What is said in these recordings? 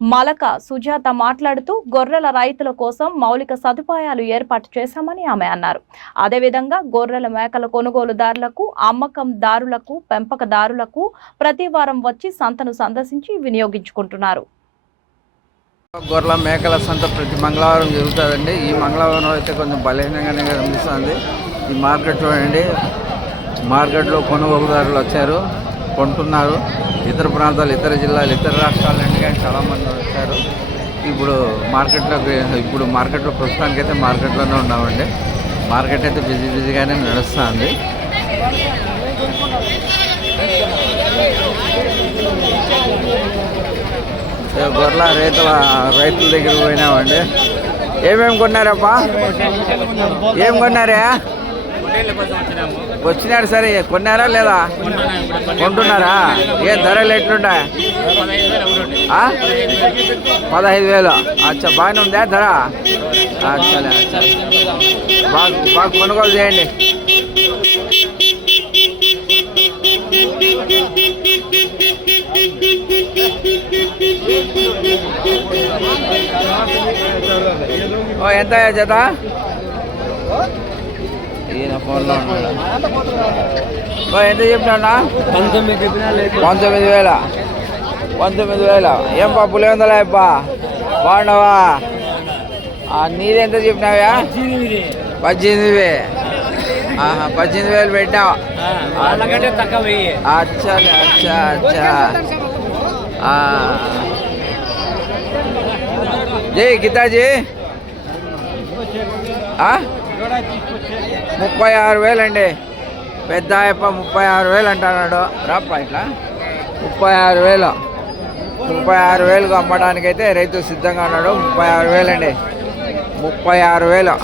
Malaka Sujatha మాట్లాడుతూ గొర్రెల రైతుల కోసం మౌలిక సదుపాయాలు ఏర్పాటు చేశామని ఆమె అన్నారు. అదేవిధంగా గొర్రెల మేకల కొనుగోలుదారులకు అమ్మకందారులకు పెంపకదారులకు ప్రతి వారం వచ్చి సంతను సందర్శించి వినియోగించుకుంటున్నారు. గొర్రెల మేకల సంత ప్రతి మంగళవారం జరుగుతుందండి. ఈ మంగళవారం అయితే కొంచెం బలహీనంగానే కనిపిస్తుంది. ఈ మార్కెట్ చూడండి. మార్కెట్లో కొనుగోలుదారులు వచ్చారు కొంటున్నారు. ఇతర ప్రాంతాలు ఇతర జిల్లాలు ఇతర రాష్ట్రాల నుండి కానీ చాలామంది వచ్చారు. ఇప్పుడు మార్కెట్లో ఇప్పుడు మార్కెట్లో ప్రస్తుతానికైతే మార్కెట్లోనే ఉన్నామండి. మార్కెట్ అయితే బిజీ బిజీగానే నడుస్తుంది. గొర్రెల రైతుల రైతుల దగ్గర పోయినామండి. ఏమేమి కొన్నారప్పా ఏం కొన్నారా? వచ్చినారు సరే కొన్నారా లేదా? కొంటున్నారా? ఏ ధరలు ఎట్లుంటాయి? ఆ? పదహైదు వేలు. అచ్చా బాగానే ఉందా ధర? అచ్చలే అచ్చా. బాగా బాగా కొనుగోలు చేయండి. ఓ ఎంత జత? ఈయన ఫోన్లో ఉన్నాడు. ఓ ఎంత చెప్పినా పంతొమ్మిది పంతొమ్మిది వేల. పంతొమ్మిది వేల. ఏం పా పులివెందల అప్పా బాగున్నావా? ఆ, నీదెంత చెప్పినావా పద్దెనిమిది. పద్దెనిమిది. వేలు పెట్టావు? అచ్చా అచ్చా అచ్చా. జై గీతాజీ? ముప్పై ఆరు వేలు అండి పెద్ద అయ్యప్ప ముప్పై ఆరు వేలు అంటున్నాడు. రాప్ప ఇట్లా. ముప్పై ఆరు వేలు. ముప్పై ఆరు వేలకు అమ్మడానికైతే రైతు సిద్ధంగా ఉన్నాడు. ముప్పై ఆరు వేలు అండి ముప్పై ఆరు వేలు.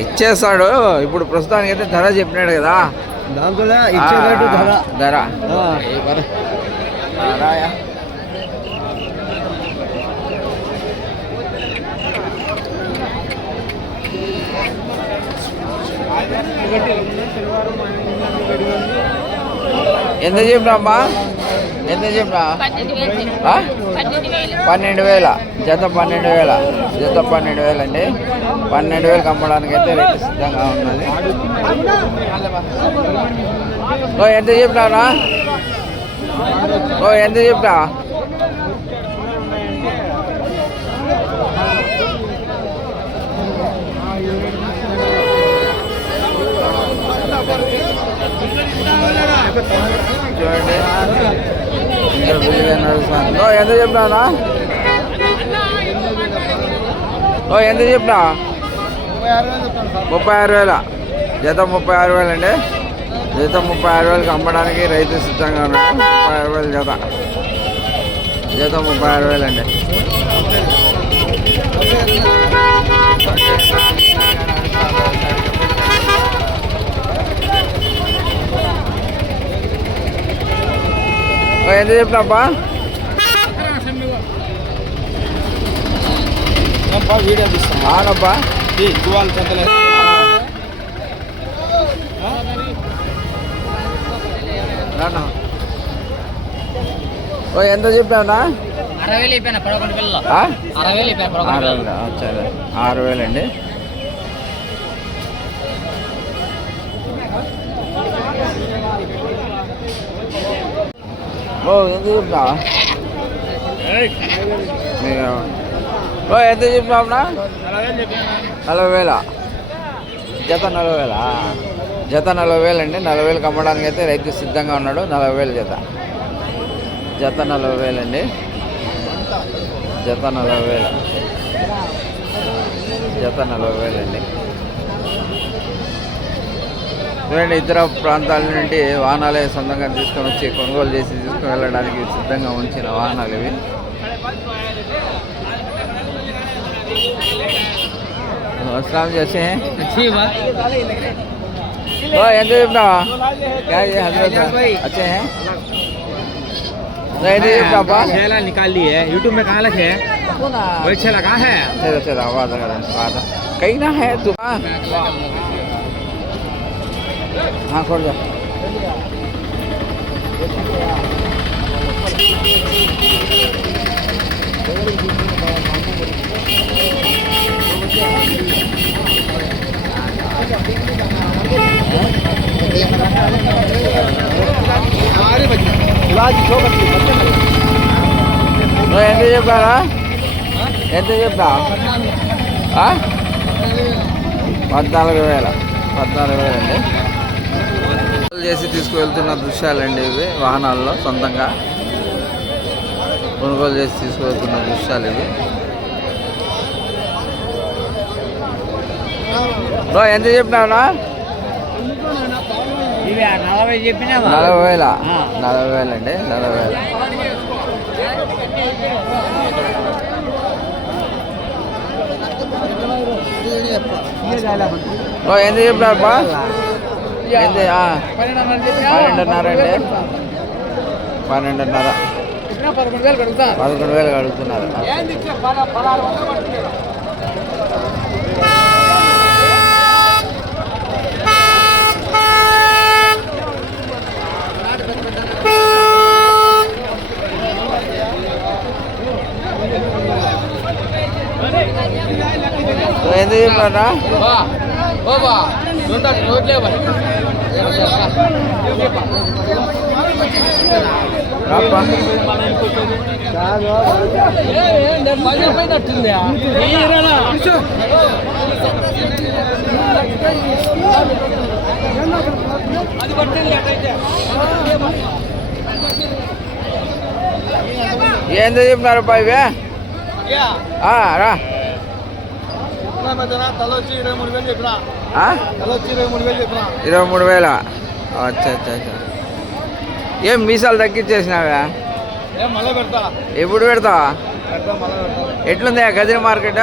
ఇచ్చేస్తాడు ఇప్పుడు ప్రస్తుతానికైతే ధర చెప్పినాడు కదా. ధర. ధర. ఎంత చెప్పినామ్మా ఎంత చెప్పినా? పన్నెండు వేల. జత పన్నెండు వేల. జత పన్నెండు వేలు అండి. పన్నెండు వేలకు అమ్మడానికి అయితే రేటు సిద్ధంగా ఉన్నది. ఓ ఎంత చెప్పినావునా ఓ ఎంత చెప్పినా? చూడండి ఇంకా ఓ ఎంత చెప్పినా ఓ ఎంత చెప్పినా ముప్పై ఆరు వేల జీతం ముప్పై ఆరు వేలు అండి జీతం ముప్పై ఆరు వేలకు అమ్మడానికి రైతు సిద్ధంగా ఉన్నాడు. ముప్పై ఆరు వేలు జత. జీతం ముప్పై ఆరు వేలు అండి ఓ, ఎంత అవునప్పా. రానా? ఓ ఎంత చెప్పావునా? అరవై వేలు అయిపోయినా పదకొండు పిల్లలు ఆ? అరవై వేలు అయిపోయినా పదకొండు ఆరు పిల్లలు వేలు సరే ఆరు వేలు అండి ఓ ఎంత చెప్పినా ఓ ఎంత చెప్పినావునా? నలభై వేల జత నలభై వేల జత నలభై వేలు అండి నలభై వేలకు అమ్మడానికి అయితే రైతు సిద్ధంగా ఉన్నాడు నలభై వేలు జత. జత నలభై వేలు అండి. జత నలభై వేలు జత నలభై వేలు అండి. చూడండి ఇతర ప్రాంతాల నుండి వాహనాలే సొంతంగా తీసుకొని వచ్చి కొనుగోలు చేసి తీసుకుని వెళ్ళడానికి సిద్ధంగా ఉంచిన వాహనాలు ఇవి నమస్కారం చేసే अच्छी बात ओ ఎంత చెప్పినావా क्या ये हजरत अच्छे हैं ఎంత చెప్పాపా छेला निकाल लिए यूट्यूब में कहाँ लगे वही छेला कहाँ है चलो चलो आवाज आ रहा है आवाज कहीं ना है तू కూడా చెప్తాను ఎంత చెప్పారా ఎంత చెప్తా పద్నాలుగు వేల. పద్నాలుగు వేలండి. చేసి తీసుకువెళ్తున్న దృశ్యాలండి ఇవి వాహనాల్లో సొంతంగా. కొనుగోలు చేసి తీసుకువెళ్తున్న దృశ్యాలు ఇవి. బ్రో ఎంత చెప్పినావునా నలభై చెప్పినావా నలభై వేల. నలభై వేలు అండి నలభై వేలు ఎంత చెప్పినారు బా పన్నెండున్నర అండి పన్నెండున్నర పదకొండు వేలు అడుగుతున్నారు ఓ ఎంత చెప్పినారా రాప్పా ఎంత చెప్పినారు పా ఇవే ఆ, రా తలొచ్చి ఇరవై మూడు వేలు చెప్పినా ఆ? తలొచ్చి ఇరవై మూడు వేలు చెప్పినా ఇరవై మూడు వేల. అచ్చా అచ్చా అచ్చా. ఏం మీసాలు తగ్గించేసినావా? ఏం మళ్ళీ పెడతా. ఎప్పుడు పెడతావా? ఎట్లుంది గదిన మార్కెట్?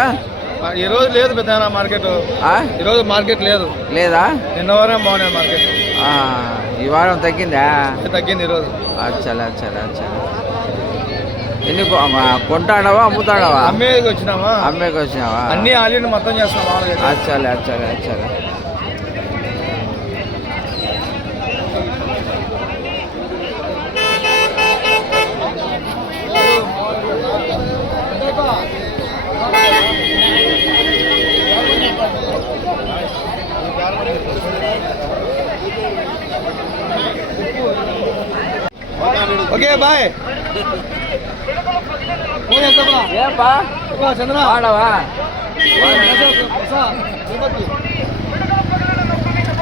ఈ రోజు లేదు పెద్ద మార్కెట్. ఆ? ఈ రోజు మార్కెట్ లేదు. లేదా? నిన్న వారం బాగున్నాయి మార్కెట్. ఈ వారం తగ్గిందా? తగ్గింది ఈ రోజు. అచ్చలే అచ్చలే అచ్చలే ఎన్ని కొ- మా కొంటాడవా అమ్ముతాడవా అమ్మేకి వచ్చినామా? అమ్మేకి వచ్చినావా? అన్ని ఆలీని మొత్తం చేస్తాం మామూలుగా అచ్చలే అచ్చలే అచ్చలే. Okay bye.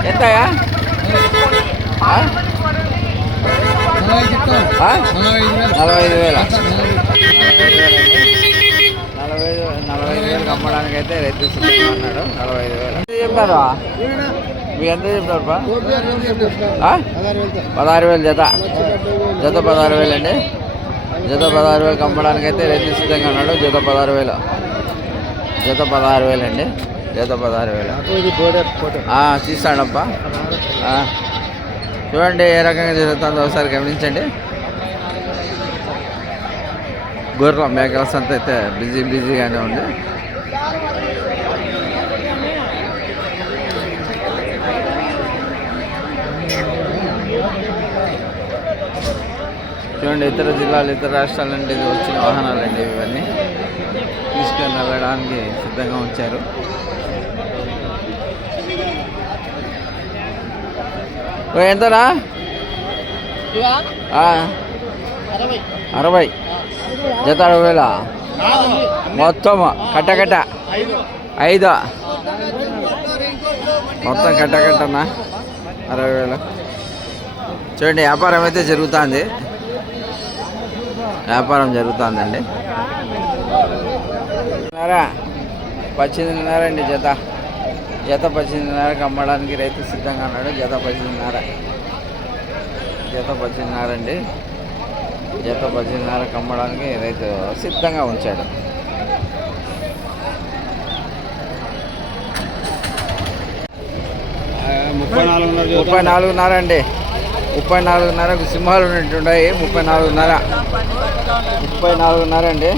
ఎంతయా? నలభై ఐదు వేల. నలభై ఐదు నలభై ఐదు వేలకు అమ్మడానికి అయితే రైతు ఉన్నాడు. నలభై ఐదు వేలు. చెప్పారు? మీకు ఎంత ఆ? పదహారు వేలు జత. జత పదహారు వేలు అండి జత పదహారు వేలకు అమ్మడానికి అయితే రైతు సిద్ధంగా ఉన్నాడు. జత పదహారు వేలు. జత పదహారు వేలు అండి జత పదహారు వేలు. తీస్తాడబ్బా. చూడండి ఏ రకంగా జరుగుతుందో ఒకసారి గమనించండి. గొర్రెల మేకల సంత అయితే బిజీ బిజీగానే ఉంది. చూడండి ఇతర జిల్లాలు ఇతర రాష్ట్రాల నుండి వచ్చిన వాహనాలండి ఇవన్నీ. తీసుకొని వెళ్ళడానికి సిద్ధంగా ఉంచారు. ఆ, అరవై. జత అరవై వేల? మొత్తం కట్ట కట్ట. ఐదు. మొత్తం కట్ట కట్టనా? అరవై వేలు. చూడండి వ్యాపారం అయితే జరుగుతుంది. వ్యాపారం జరుగుతుందండి. పద్దెనిమిదిన్నర అండి జత. జత పద్దెనిమిదిన్నరకి అమ్మడానికి రైతు సిద్ధంగా ఉన్నాడు. జత పద్దెనిమిదిన్నర. జత పద్దెనిమిదిన్నర అండి. జత పద్దెనిమిదిన్నరకి అమ్మడానికి రైతు సిద్ధంగా ఉంచాడు. ముప్పై నాలుగున్నర ముప్పై నాలుగున్నర అండి. ముప్పై నాలుగున్నరకు సింహాలు ఉన్నట్టున్నాయి ముప్పై నాలుగున్నర. ముప్పై నాలుగున్నర అండి.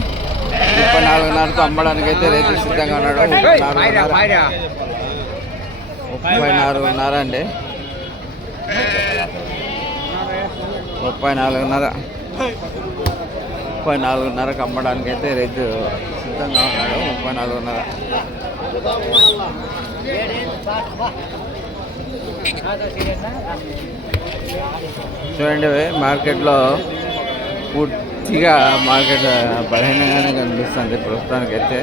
ముప్పై నాలుగున్నరకు అమ్మడానికి అయితే రైతు సిద్ధంగా ఉన్నాడు. ముప్పై నాలుగున్నర. ముప్పై నాలుగున్నర. అండి ముప్పై నాలుగున్నర. ముప్పై నాలుగున్నరకు అమ్మడానికి అయితే రైతు సిద్ధంగా ఉన్నాడు. ముప్పై నాలుగున్నర. చూడండి మార్కెట్లో మంచిగా మార్కెట్ బలహీనంగానే కనిపిస్తుంది ప్రస్తుతానికి అయితే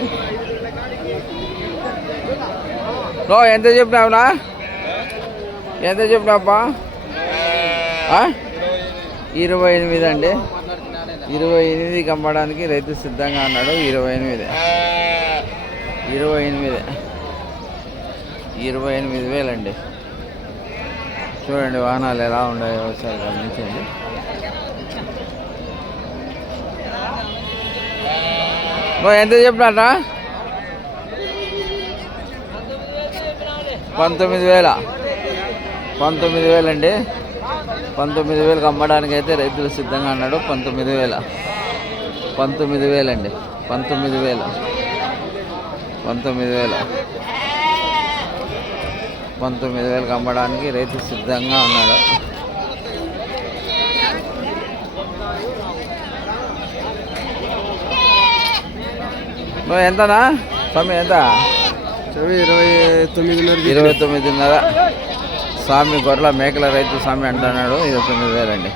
నో ఎంత చెప్పినావునా ఎంత చెప్పినావా ఇరవై ఎనిమిది అండి. ఇరవై ఎనిమిది కమ్మడానికి రైతు సిద్ధంగా అన్నాడు ఇరవై ఎనిమిది. ఇరవై ఎనిమిది. ఇరవై ఎనిమిది వేలండి. చూడండి వాహనాలు ఎలా ఉన్నాయో ఒకసారి గమనించండి. నువ్వు ఎంత చెప్పినట పంతొమ్మిది వేల. పంతొమ్మిది వేలండి పంతొమ్మిది వేలకు అమ్మడానికి అయితే రైతులు సిద్ధంగా అన్నాడు పంతొమ్మిది వేల. పంతొమ్మిది వేలండి పంతొమ్మిది వేల. పంతొమ్మిది వేల. పంతొమ్మిది వేలకు అమ్మడానికి రైతు సిద్ధంగా ఉన్నాడు. నువ్వు ఎంతనా? స్వామి ఎంత? ఇరవై తొమ్మిదిన్నర ఇరవై తొమ్మిదిన్నర. స్వామి గొర్రెల మేకల రైతు స్వామి అంటున్నాడు. ఇరవై తొమ్మిది వేలండి.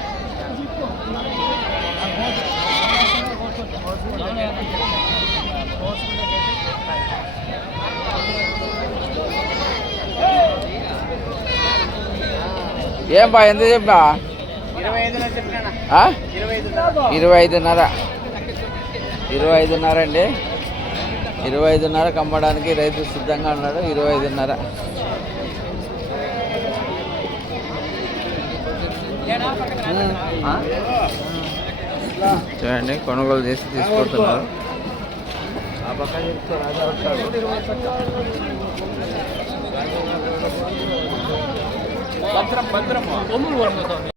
ఏం బా ఎంత ఐదు ఇరవై ఐదున్నర. ఇరవై ఐదున్నర అండి. ఇరవై ఐదున్నరకు అమ్మడానికి రైతు సిద్ధంగా ఉన్నాడు. ఇరవై ఐదున్నర చూడండి కొనుగోలు చేసి తీసుకుంటున్నారు రాజా వస్తాడు.